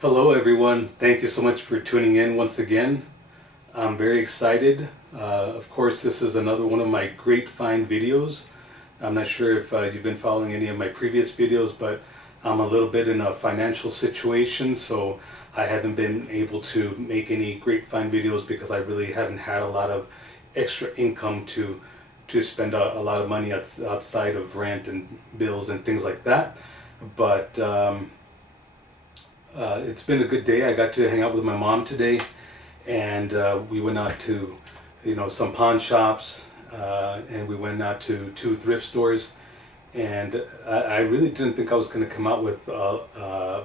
Hello everyone, thank you so much for tuning in once again. I'm very excited. Of course, this is another one of my great find videos. I'm not sure if you've been following any of my previous videos, but I'm a little bit in a financial situation, so I haven't been able to make any great find videos because I really haven't had a lot of extra income to spend a lot of money outside of rent and bills and things like that. But it's been a good day. I got to hang out with my mom today, and we went out to, some pawn shops, and we went out to 2 thrift stores, and I really didn't think I was going to come out with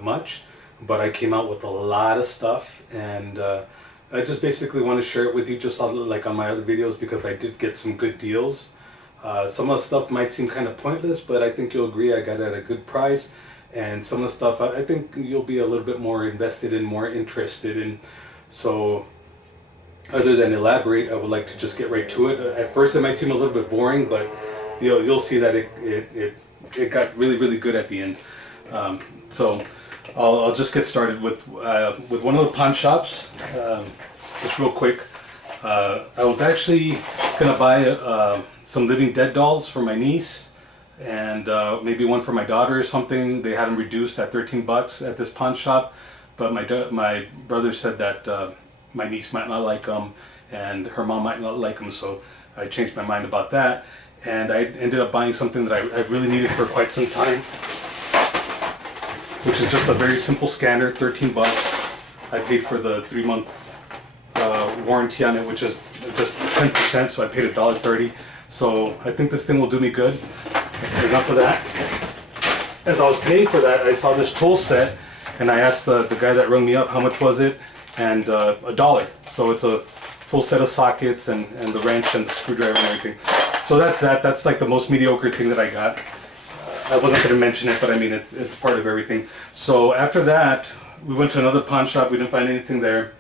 much, but I came out with a lot of stuff, and I just basically want to share it with you, just like on my other videos, because I did get some good deals. Some of the stuff might seem kind of pointless, but I think you'll agree I got it at a good price. And some of the stuff I think you'll be a little bit more invested in, more interested in. So other than elaborate, I would like to just get right to it. At first it might seem a little bit boring, but you'll see that it got really good at the end. So I'll just get started with one of the pawn shops, just real quick. I was actually gonna buy some Living Dead dolls for my niece, and maybe one for my daughter or something. They had them reduced at 13 bucks at this pawn shop, but my brother said that my niece might not like them and her mom might not like them, so I changed my mind about that, and I ended up buying something that I really needed for quite some time, which is just a very simple scanner, 13 bucks. I paid for the 3-month warranty on it, which is just 10%, so I paid $1.30. So I think this thing will do me good. Enough of that. As I was paying for that, I saw this tool set, and I asked the guy that rung me up how much was it, and $1. So it's a full set of sockets and the wrench and the screwdriver and everything. So that's that. That's like the most mediocre thing that I got. I wasn't going to mention it, but I mean it's part of everything. So after that, we went to another pawn shop. We didn't find anything there.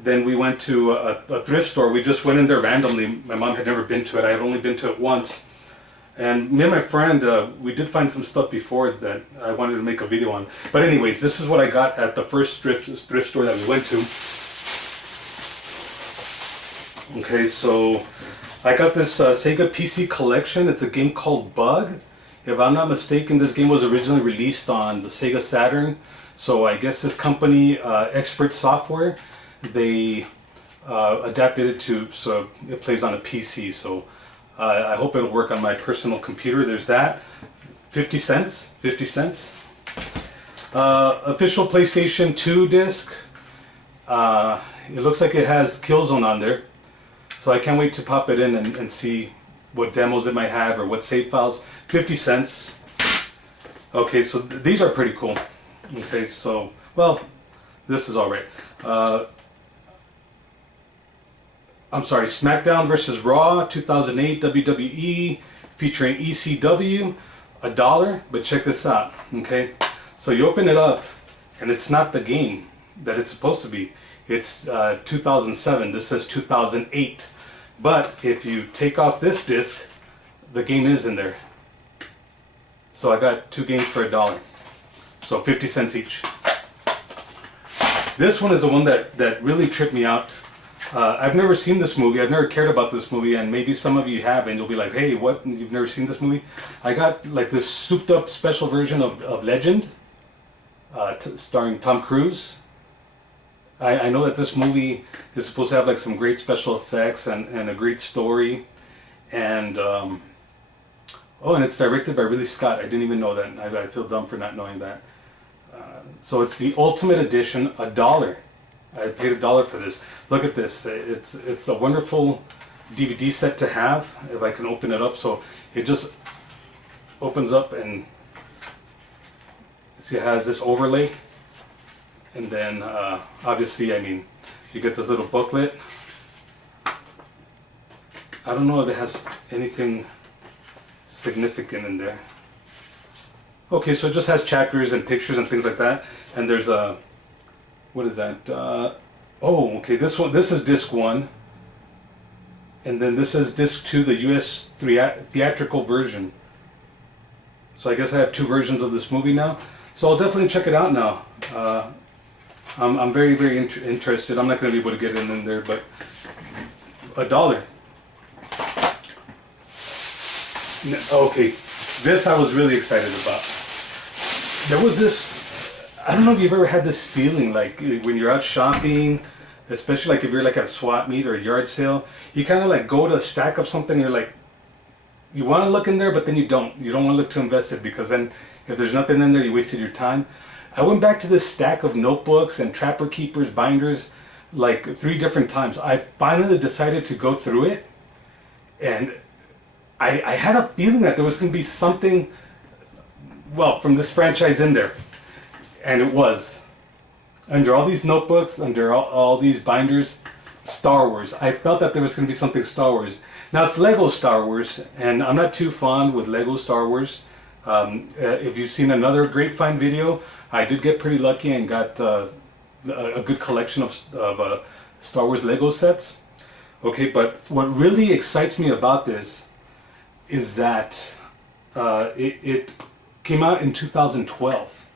Then we went to a thrift store. We just went in there randomly. My mom had never been to it. I had only been to it once. And me and my friend, we did find some stuff before that I wanted to make a video on. But anyways, this is what I got at the first thrift store that we went to. Okay, so I got this Sega PC collection. It's a game called Bug. If I'm not mistaken, this game was originally released on the Sega Saturn. So I guess this company, Expert Software, they adapted it so it plays on a PC. So I hope it'll work on my personal computer. There's that. 50 cents. 50 cents. Official PlayStation 2 disc. It looks like it has Killzone on there. So I can't wait to pop it in and see what demos it might have or what save files. 50 cents. Okay, so these are pretty cool. Okay, so, well, this is alright. I'm sorry, SmackDown vs. Raw 2008 WWE featuring ECW, $1, but check this out, okay? So you open it up, and it's not the game that it's supposed to be. It's 2007, this says 2008. But if you take off this disc, the game is in there. So I got 2 games for $1. So 50 cents each. This one is the one that really tripped me out. I've never seen this movie. I've never cared about this movie, and maybe some of you have, and you'll be like, hey, what? You've never seen this movie? I got like this souped up special version of Legend, starring Tom Cruise. I know that this movie is supposed to have like some great special effects and a great story, and oh, and it's directed by Ridley Scott. I didn't even know that. I feel dumb for not knowing that. So it's the Ultimate Edition, $1. I paid $1 for this. Look at this. It's a wonderful DVD set to have. If I can open it up, so it just opens up, and see, it has this overlay, and then obviously, I mean, you get this little booklet. I don't know if it has anything significant in there. Okay, so it just has chapters and pictures and things like that, and there's a, what is that? Oh, okay, this is disc 1, and then this is disc 2, the US theatrical version. So I guess I have 2 versions of this movie now. So I'll definitely check it out now. I'm very, very interested. I'm not going to be able to get in there, but $1. Okay, this I was really excited about. There was this, I don't know if you've ever had this feeling like when you're out shopping, especially like if you're like at a swap meet or a yard sale, you kind of like go to a stack of something, you're like, you want to look in there, but then you don't want to look too invested, because then if there's nothing in there, you wasted your time. I went back to this stack of notebooks and Trapper Keepers binders like 3 different times. I finally decided to go through it, and I had a feeling that there was going to be something, well, from this franchise in there. And it was. Under all these notebooks, under all these binders, Star Wars. I felt that there was going to be something Star Wars. Now it's Lego Star Wars, and I'm not too fond with Lego Star Wars. If you've seen another Grapevine video, I did get pretty lucky and got a good collection of Star Wars Lego sets. Okay, but what really excites me about this is that it came out in 2012.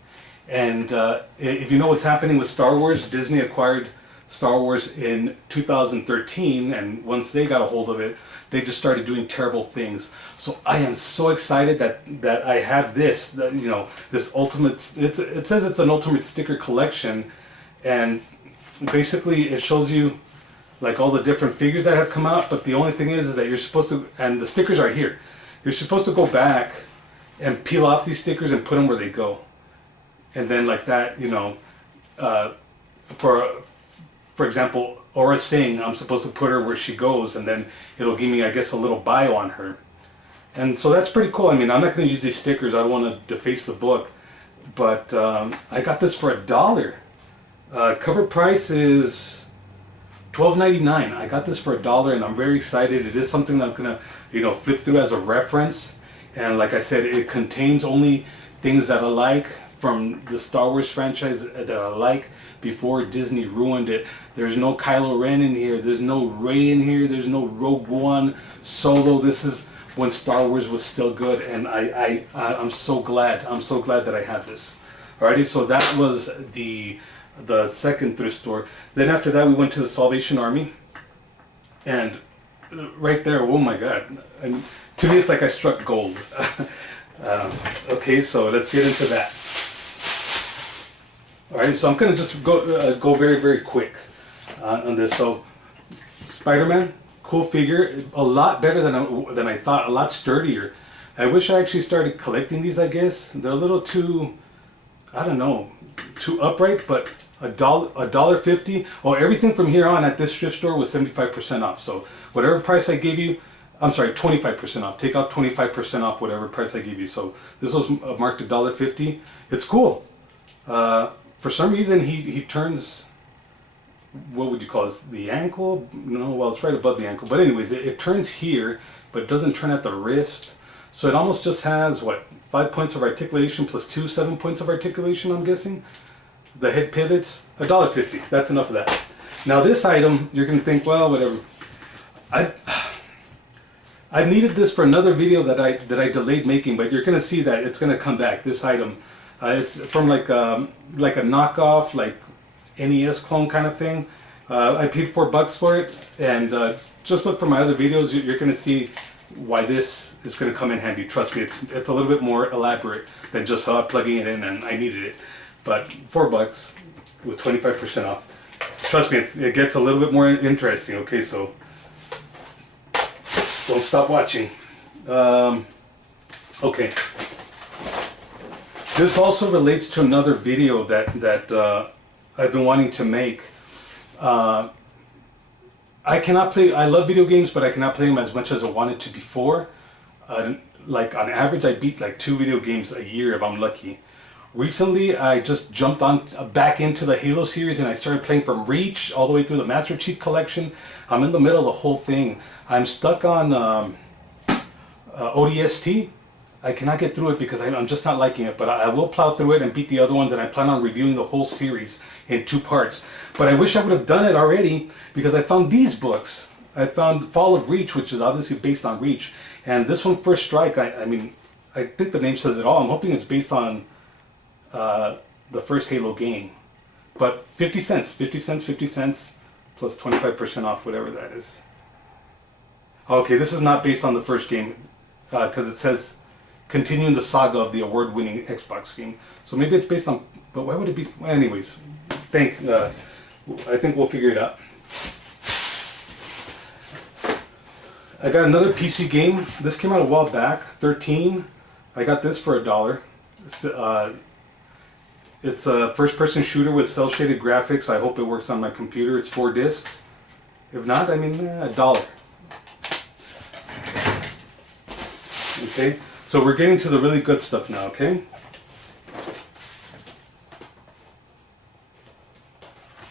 And if you know what's happening with Star Wars, Disney acquired Star Wars in 2013, and once they got a hold of it, they just started doing terrible things. So I am so excited that I have this, that, you know, this ultimate, it says it's an ultimate sticker collection, and basically it shows you like all the different figures that have come out, but the only thing is that you're supposed to, and the stickers are here, you're supposed to go back and peel off these stickers and put them where they go. And then like that, you know, for example, Aura Singh, I'm supposed to put her where she goes, and then it'll give me, I guess, a little bio on her. And so that's pretty cool. I mean, I'm not going to use these stickers. I don't want to deface the book. But I got this for $1. Cover price is $12.99. I got this for $1, and I'm very excited. It is something that I'm going to, you know, flip through as a reference. And like I said, it contains only things that I like from the Star Wars franchise that I like before Disney ruined it. There's no Kylo Ren in here. There's no Rey in here. There's no Rogue One, Solo. This is when Star Wars was still good, and I'm so glad. I'm so glad that I have this. Alrighty, so that was the second thrift store. Then after that, we went to the Salvation Army, and right there, oh my God! And to me, it's like I struck gold. Okay, so let's get into that. All right, so I'm gonna just go very, very quick on this. So, Spider-Man, cool figure, a lot better than I thought, a lot sturdier. I wish I actually started collecting these. I guess they're a little too, I don't know, too upright. But $1.50. Oh, everything from here on at this thrift store was 75% off. So whatever price I gave you, I'm sorry, 25% off. Take off 25% off whatever price I give you. So this was marked $1.50. It's cool. For some reason, he turns, what would you call this, the ankle? No, well, it's right above the ankle. But anyways, it turns here, but it doesn't turn at the wrist. So it almost just has, what, 5 points of articulation plus 7 points of articulation, I'm guessing. The head pivots, $1.50. That's enough of that. Now this item, you're going to think, well, whatever. I needed this for another video that I delayed making, but you're going to see that it's going to come back. This item. It's from like a knockoff, like NES clone kind of thing. I paid $4 for it, and just look for my other videos. You're going to see why this is going to come in handy. Trust me, it's a little bit more elaborate than just plugging it in, and I needed it. But $4 with 25% off. Trust me, it gets a little bit more interesting. Okay, so don't stop watching. Okay. This also relates to another video that I've been wanting to make. I cannot play, I love video games, but I cannot play them as much as I wanted to before. Like on average, I beat like 2 video games a year if I'm lucky. Recently, I just jumped on back into the Halo series, and I started playing from Reach all the way through the Master Chief Collection. I'm in the middle of the whole thing. I'm stuck on ODST. I cannot get through it because I'm just not liking it, but I will plow through it and beat the other ones, and I plan on reviewing the whole series in 2 parts. But I wish I would have done it already, because I found these books. I found Fall of Reach, which is obviously based on Reach, and this one, First Strike, I mean, I think the name says it all. I'm hoping it's based on the first Halo game. But 50 cents, 50 cents, 50 cents, plus 25% off, whatever that is. Okay, this is not based on the first game, because it says continuing the saga of the award-winning Xbox game. So maybe it's based on, but why would it be? Anyways, I think we'll figure it out. I got another PC game. This came out a while back, 13. I got this for $1. It's a first-person shooter with cel-shaded graphics. I hope it works on my computer. It's 4 discs. If not, I mean, $1. Okay, so we're getting to the really good stuff now, okay?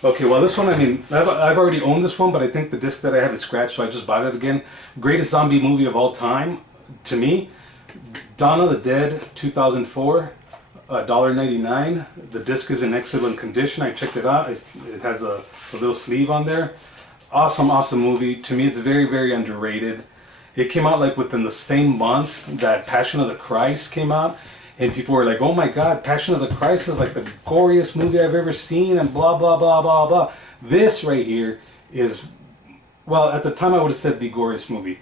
Okay, well this one, I mean, I've already owned this one, but I think the disc that I have is scratched, so I just bought it again. Greatest zombie movie of all time, to me. Dawn of the Dead, 2004, $1.99. The disc is in excellent condition. I checked it out. It has a little sleeve on there. Awesome, awesome movie. To me, it's very, very underrated. It came out like within the same month that Passion of the Christ came out. And people were like, oh my God, Passion of the Christ is like the goriest movie I've ever seen, and blah, blah, blah, blah, blah. This right here is, well, at the time I would have said the goriest movie.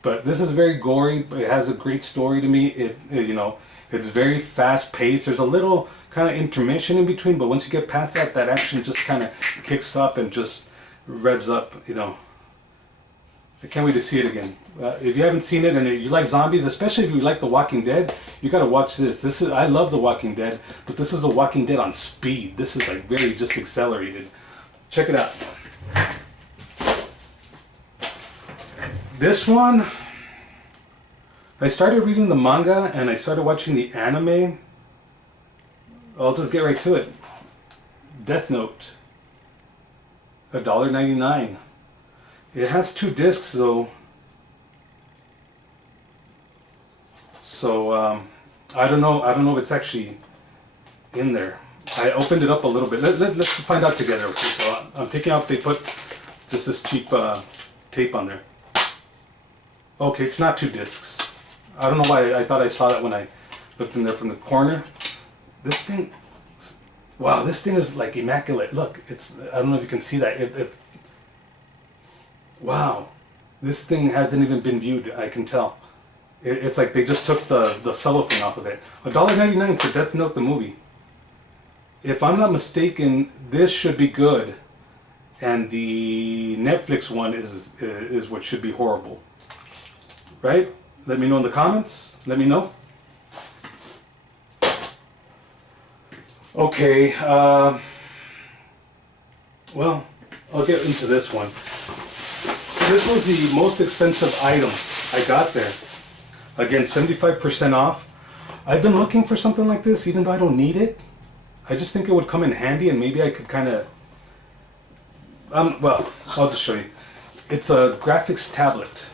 But this is very gory, but it has a great story to me. You know, it's very fast paced. There's a little kind of intermission in between, but once you get past that, that action just kind of kicks up and just revs up, you know. I can't wait to see it again. If you haven't seen it and you like zombies, especially if you like The Walking Dead, you got to watch this. I love The Walking Dead, but this is The Walking Dead on speed. This is like very just accelerated. Check it out. This one, I started reading the manga and I started watching the anime. I'll just get right to it. Death Note, $1.99. It has 2 discs though, so I don't know if it's actually in there. I opened it up a little bit. Let's find out together. Okay, so I'm taking out, they put just this cheap tape on there. Okay, it's not 2 discs. I don't know why I thought I saw that when I looked in there from the corner. This thing, wow, this thing is like immaculate. Look, it's, I don't know if you can see that. Wow, this thing hasn't even been viewed, I can tell. It's like they just took the cellophane off of it. $1.99 for Death Note the movie. If I'm not mistaken, this should be good, and the Netflix one is what should be horrible. Right? Let me know in the comments. Let me know. Okay, well, I'll get into this one. This was the most expensive item I got there. Again, 75% off. I've been looking for something like this, even though I don't need it. I just think it would come in handy, and maybe I could kind of... well, I'll just show you. It's a graphics tablet.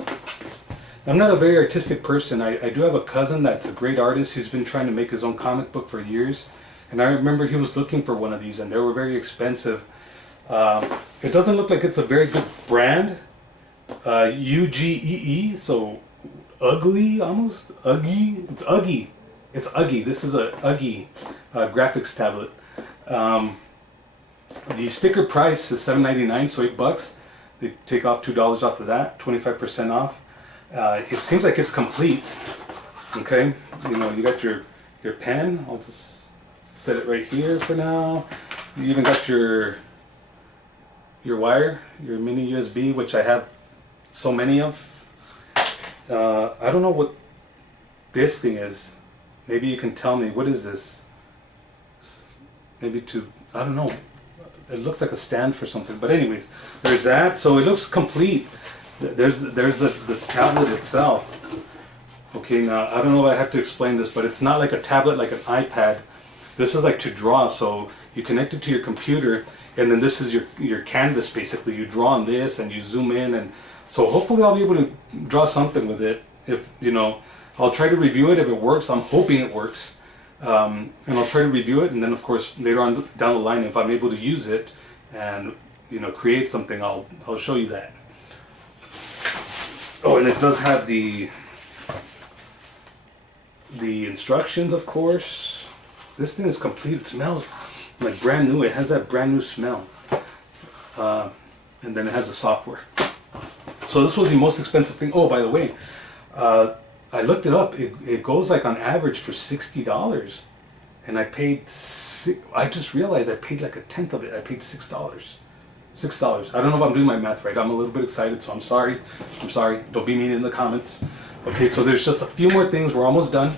I'm not a very artistic person. I do have a cousin that's a great artist who's been trying to make his own comic book for years. And I remember he was looking for one of these, and they were very expensive. It doesn't look like it's a very good brand. UGEE, so ugly almost. Uggy. It's Uggy. It's Uggy. This is a Uggy graphics tablet. The sticker price is $7.99, so $8. They take off $2 off of that, 25% off. It seems like it's complete. Okay, you know, you got your pen. I'll just set it right here for now. You even got your wire, your mini USB, which I have so many of. I don't know what this thing is. Maybe you can tell me, what is this? Maybe I don't know. It looks like a stand for something. But anyways, there's that. So it looks complete. There's the tablet itself. Okay, now I don't know if I have to explain this, but it's not like a tablet like an iPad. This is like to draw. So you connect it to your computer, and then this is your canvas basically. You draw on this and you zoom in, and so hopefully I'll be able to draw something with it. If you know, I'll try to review it if it works. I'm hoping it works, and I'll try to review it, and then of course later on down the line, if I'm able to use it and you know create something, I'll show you that. Oh, and it does have the instructions, of course. This thing is complete. It smells like brand new. It has that brand new smell. And then it has the software. So this was the most expensive thing. Oh, by the way, I looked it up. It goes like on average for $60, and I paid. I just realized I paid like a tenth of it. I paid $6. $6. I don't know if I'm doing my math right. I'm a little bit excited, so I'm sorry. I'm sorry. Don't be mean in the comments. Okay, so there's just a few more things. We're almost done.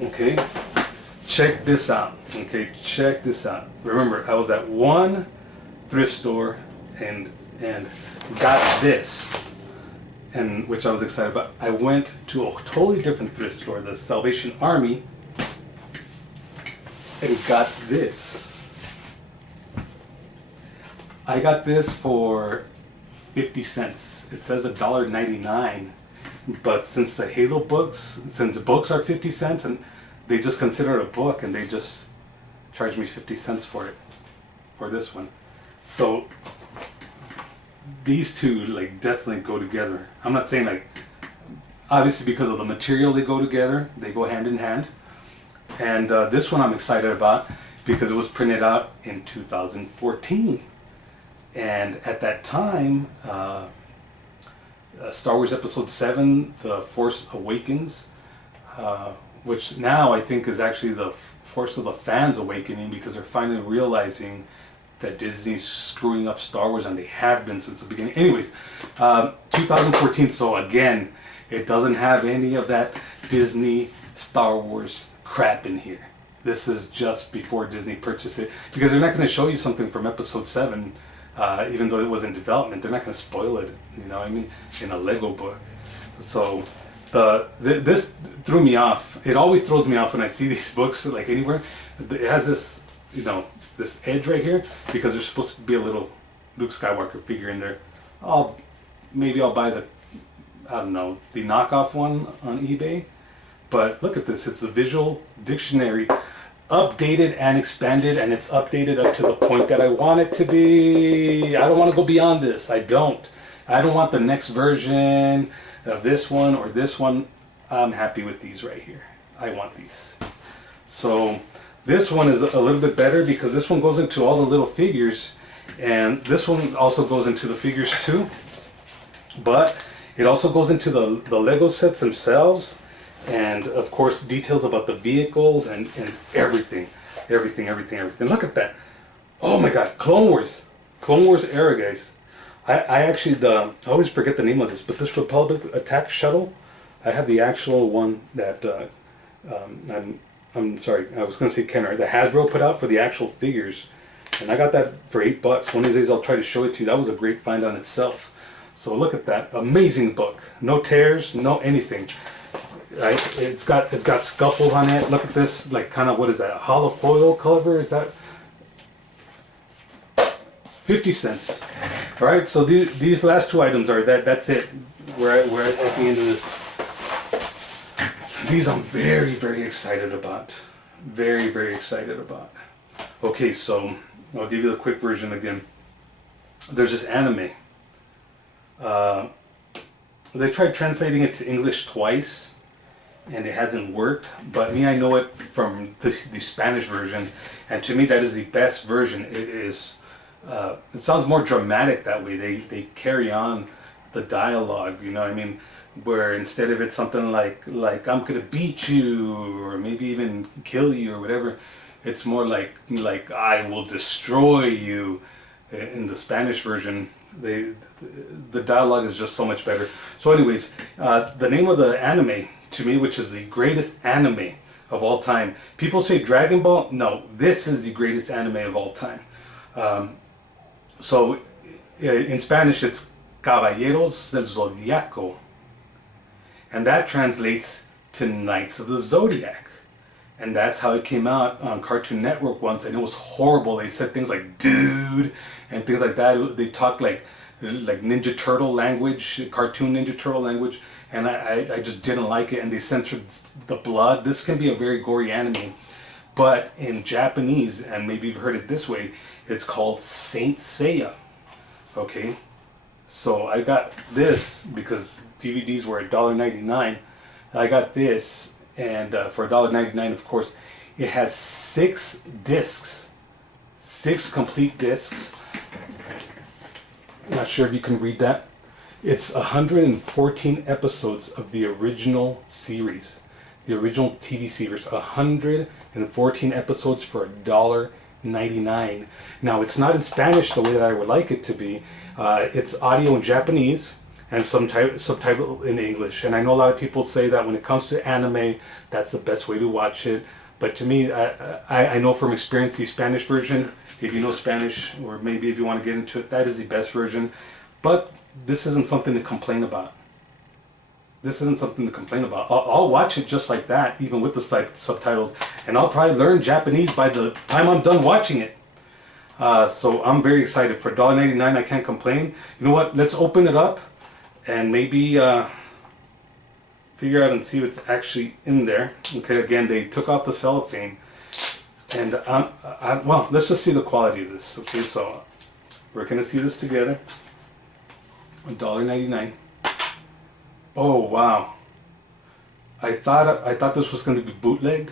Okay, check this out. Okay, check this out. Remember, I was at one thrift store and got this, and which I was excited about. I went to a totally different thrift store, the Salvation Army, and got this. I got this for 50 cents. It says $1.99, but since the Halo books, since the books are 50 cents, and they just consider it a book, and they just charged me 50 cents for it, for this one. So these two like definitely go together. I'm not saying like, obviously because of the material they go together, they go hand in hand. And this one I'm excited about because it was printed out in 2014. And at that time, Star Wars Episode 7, The Force Awakens, which now I think is actually the Force of the Fans awakening, because they're finally realizing that Disney's screwing up Star Wars, and they have been since the beginning. Anyways, 2014, so again, it doesn't have any of that Disney Star Wars crap in here. This is just before Disney purchased it, because they're not going to show you something from Episode 7, even though it was in development. They're not going to spoil it, you know what I mean, in a Lego book. So this threw me off. It always throws me off when I see these books, like anywhere. It has this, you know, this edge right here, because there's supposed to be a little Luke Skywalker figure in there. Maybe I'll buy the, I don't know, the knockoff one on eBay. But look at this, it's the visual dictionary, updated and expanded, and it's updated up to the point that I want it to be. I don't want to go beyond this. I don't want the next version of this one or this one. I'm happy with these right here. I want these. So this one is a little bit better because this one goes into all the little figures, and this one also goes into the figures too, but it also goes into the Lego sets themselves, and of course details about the vehicles and everything. Look at that. Oh my god, Clone Wars era, guys. I actually, I always forget the name of this, but this Republic attack shuttle, I have the actual one that I'm sorry, I was going to say Kenner, the Hasbro put out for the actual figures, and I got that for $8. One of these days I'll try to show it to you. That was a great find on itself. So look at that, amazing book. No tears, no anything. Right? It's got scuffles on it. Look at this, like kind of, what is that, a hollow foil cover? Is that 50 cents? All right, so these last two items are that's it. We're at the end of this. These I'm very, very excited about. Very, very excited about. Okay, so I'll give you the quick version again. There's this anime. They tried translating it to English twice, and it hasn't worked. But me, I know it from the Spanish version, and to me that is the best version. It is. It sounds more dramatic that way. They carry on the dialogue. You know what I mean? Where instead of it something like I'm gonna beat you or maybe even kill you or whatever, it's more like I will destroy you. In the Spanish version, the dialogue is just so much better. So anyways, the name of the anime, to me, which is the greatest anime of all time. People say Dragon Ball. No, this is the greatest anime of all time. So in Spanish it's Caballeros del Zodiaco, and that translates to Knights of the Zodiac. And that's how it came out on Cartoon Network once, and it was horrible. They said things like dude and things like that. They talked like Ninja Turtle language, cartoon Ninja Turtle language, and I just didn't like it, and they censored the blood. This can be a very gory anime, but in Japanese, and maybe you've heard it this way, it's called Saint Seiya. Okay, so I got this because DVDs were $1.99. I got this, and for $1.99, of course, It has 6 discs, 6 complete discs. Not sure if you can read that. It's 114 episodes of the original series, the original TV series. 114 episodes for $1.99. Now, it's not in Spanish the way that I would like it to be. It's audio in Japanese and some subtitle in English. And I know a lot of people say that when it comes to anime, that's the best way to watch it. But to me, I know from experience the Spanish version, if you know Spanish, or maybe if you want to get into it, that is the best version. But this isn't something to complain about. This isn't something to complain about. I'll watch it just like that, even with the subtitles. And I'll probably learn Japanese by the time I'm done watching it. So I'm very excited. For $1.99, I can't complain. You know what? Let's open it up and maybe figure out and see what's actually in there. Okay, again, they took off the cellophane. And, well, let's just see the quality of this. Okay, so we're going to see this together. $1.99. Oh, wow. I thought this was going to be bootlegged.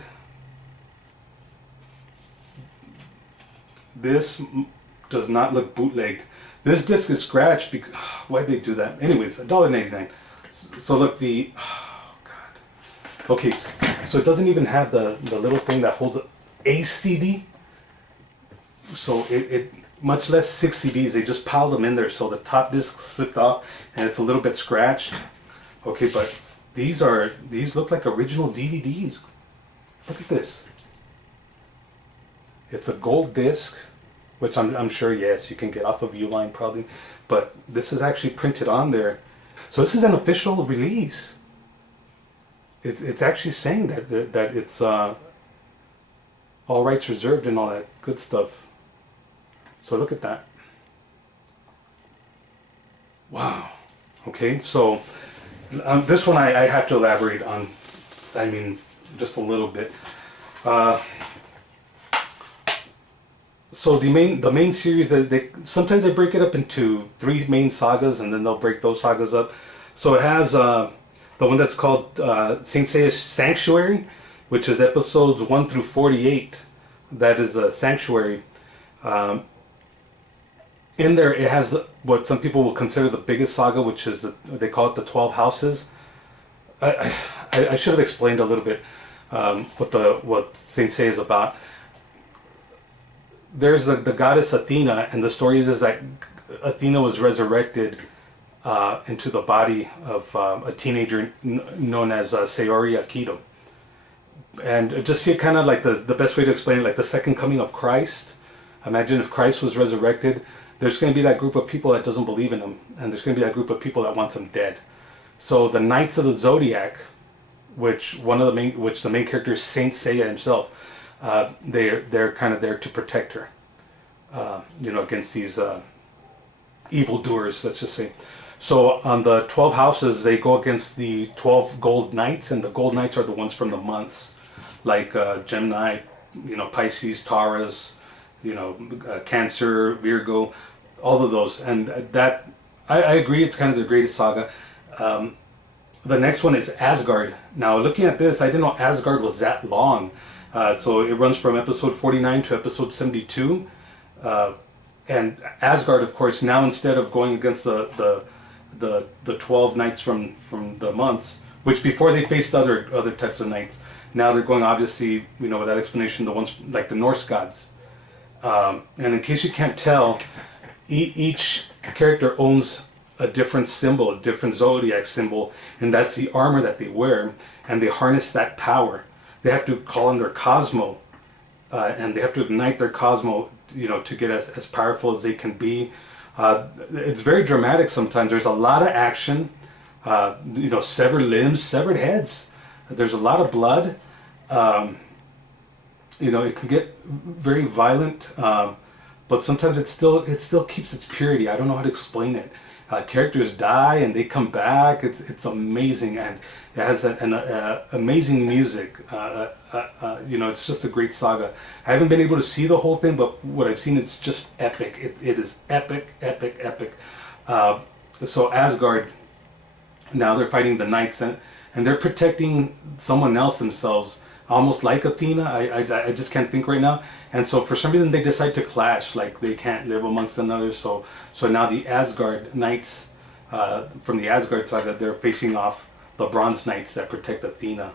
This does not look bootlegged. This disc is scratched because why'd they do that? Anyways, $1.99. So look, oh god. Okay, so it doesn't even have the little thing that holds a CD. So it much less 6 CDs. They just piled them in there, so the top disc slipped off and it's a little bit scratched. Okay, but these look like original DVDs. Look at this. It's a gold disc, which I'm sure, yes, you can get off of Uline probably, but this is actually printed on there. So this is an official release. It's actually saying that it's all rights reserved and all that good stuff. So look at that. Wow. Okay, so this one I have to elaborate on. I mean, just a little bit. So the main series, they sometimes they break it up into 3 main sagas, and then they'll break those sagas up. So it has the one that's called Saint Seiya's Sanctuary, which is episodes 1 through 48. That is a Sanctuary. In there, it has what some people will consider the biggest saga, which is they call it the 12 Houses. I should have explained a little bit what Saint Seiya is about. There's the goddess Athena, and the story is that Athena was resurrected into the body of a teenager known as Sayori Akido. And just see it kind of like the best way to explain it, like the second coming of Christ. Imagine if Christ was resurrected, there's going to be that group of people that doesn't believe in him, and there's going to be that group of people that wants him dead. So the Knights of the Zodiac, which the main character is Saint Seiya himself, they're kind of there to protect her, against these evildoers, let's just say. So on the 12 houses, they go against the 12 gold knights, and the gold knights are the ones from the months, like Gemini, Pisces, Taurus, Cancer, Virgo, all of those. And that, I agree, it's kind of the greatest saga. The next one is Asgard. Now, looking at this, I didn't know Asgard was that long. So it runs from episode 49 to episode 72. And Asgard, of course, now instead of going against the 12 knights from the months, which before they faced other types of knights, now they're going, obviously, with that explanation, the ones like the Norse gods. And in case you can't tell, each character owns a different symbol, a different zodiac symbol, and that's the armor that they wear, and they harness that power. They have to call in their Cosmo, and they have to ignite their Cosmo, to get as powerful as they can be. It's very dramatic sometimes. There's a lot of action, severed limbs, severed heads. There's a lot of blood. It can get very violent, but sometimes it still keeps its purity. I don't know how to explain it. Characters die and they come back. It's amazing, and it has an amazing music. It's just a great saga. I haven't been able to see the whole thing, but what I've seen, it's just epic. It is epic, epic, epic. So Asgard, now they're fighting the knights, and they're protecting someone else themselves. almost like Athena. I just can't think right now. And so for some reason they decide to clash, like they can't live amongst another. So now the Asgard knights from the Asgard saga, they're facing off the Bronze Knights that protect Athena.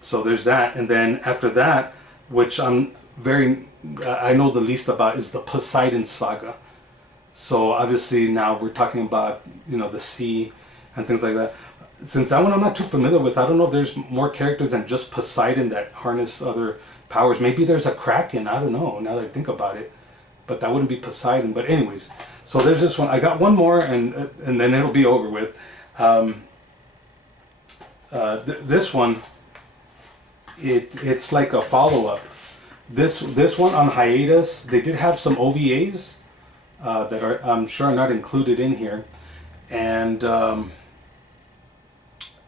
So there's that, and then after that, which I know the least about, is the Poseidon saga. So obviously now we're talking about, you know, the sea and things like that. Since that one I'm not too familiar with, I don't know if there's more characters than just Poseidon that harness other powers. Maybe there's a Kraken, I don't know, now that I think about it. But that wouldn't be Poseidon. But anyways, so there's this one. I got one more, and then it'll be over with. This one, it's like a follow-up. This one on hiatus. They did have some OVAs that are, I'm sure, are not included in here, and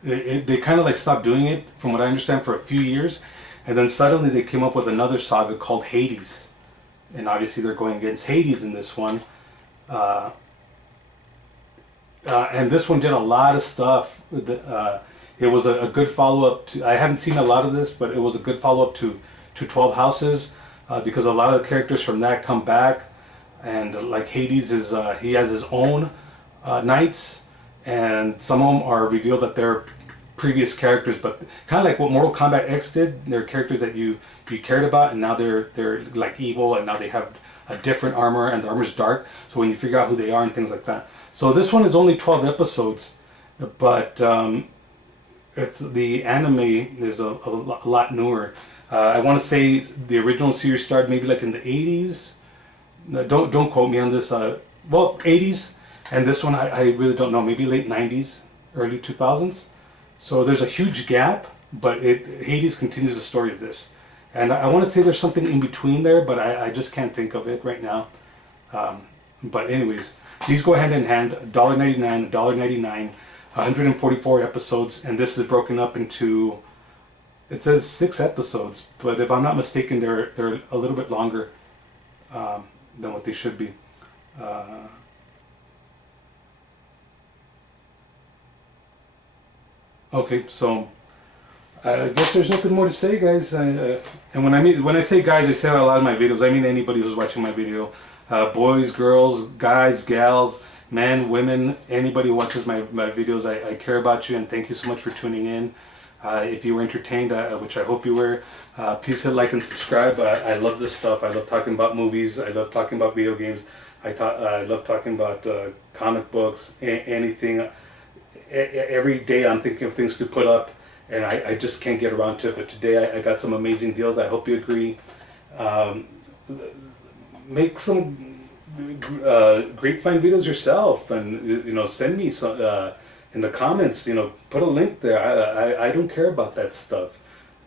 they kind of like stopped doing it, from what I understand, for a few years, and then suddenly they came up with another saga called Hades, and obviously they're going against Hades in this one. And this one did a lot of stuff. It was a good follow-up to, I haven't seen a lot of this, but it was a good follow-up to 12 Houses, because a lot of the characters from that come back, and like Hades is, he has his own knights, and some of them are revealed that they're previous characters, but kind of like what Mortal Kombat X did. They're characters that you cared about, and now they're like evil, and now they have a different armor, and the armor's dark, so when you figure out who they are and things like that. So this one is only 12 episodes, but it's, the anime is a lot newer. I want to say the original series started maybe like in the 80s. Don't quote me on this. Well, 80s, and this one I really don't know. Maybe late 90s, early 2000s. So there's a huge gap, but Hades continues the story of this. And I want to say there's something in between there, but I just can't think of it right now. But anyways, these go hand in hand. $1.99, $1.99, 144 episodes, and this is broken up into, it says 6 episodes, but if I'm not mistaken, they're a little bit longer than what they should be. Okay, so I guess there's nothing more to say, guys. And when I say guys, I say a lot of my videos. I mean anybody who's watching my video, boys, girls, guys, gals, men, women, anybody who watches my videos. I care about you, and thank you so much for tuning in. If you were entertained, which I hope you were, please hit like and subscribe. I love this stuff. I love talking about movies. I love talking about video games. I love talking about comic books, anything. Every day I'm thinking of things to put up, and I just can't get around to it. But today I got some amazing deals. I hope you agree. Make some grapevine videos yourself, and you know, send me some in the comments. You know, put a link there. I don't care about that stuff.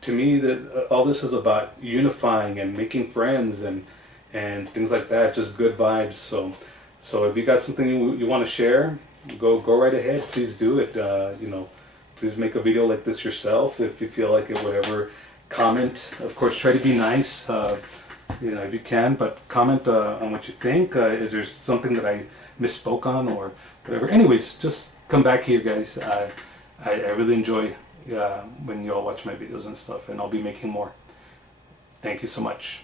To me, that all this is about unifying and making friends and things like that. Just good vibes. So if you got something you want to share, go right ahead. Please do it. You know, please make a video like this yourself if you feel like it. Whatever. Comment. Of course, try to be nice. You know, if you can, but comment on what you think. Is there something that I misspoke on or whatever? Anyways, just come back here, guys. I really enjoy when you all watch my videos and stuff, and I'll be making more. Thank you so much.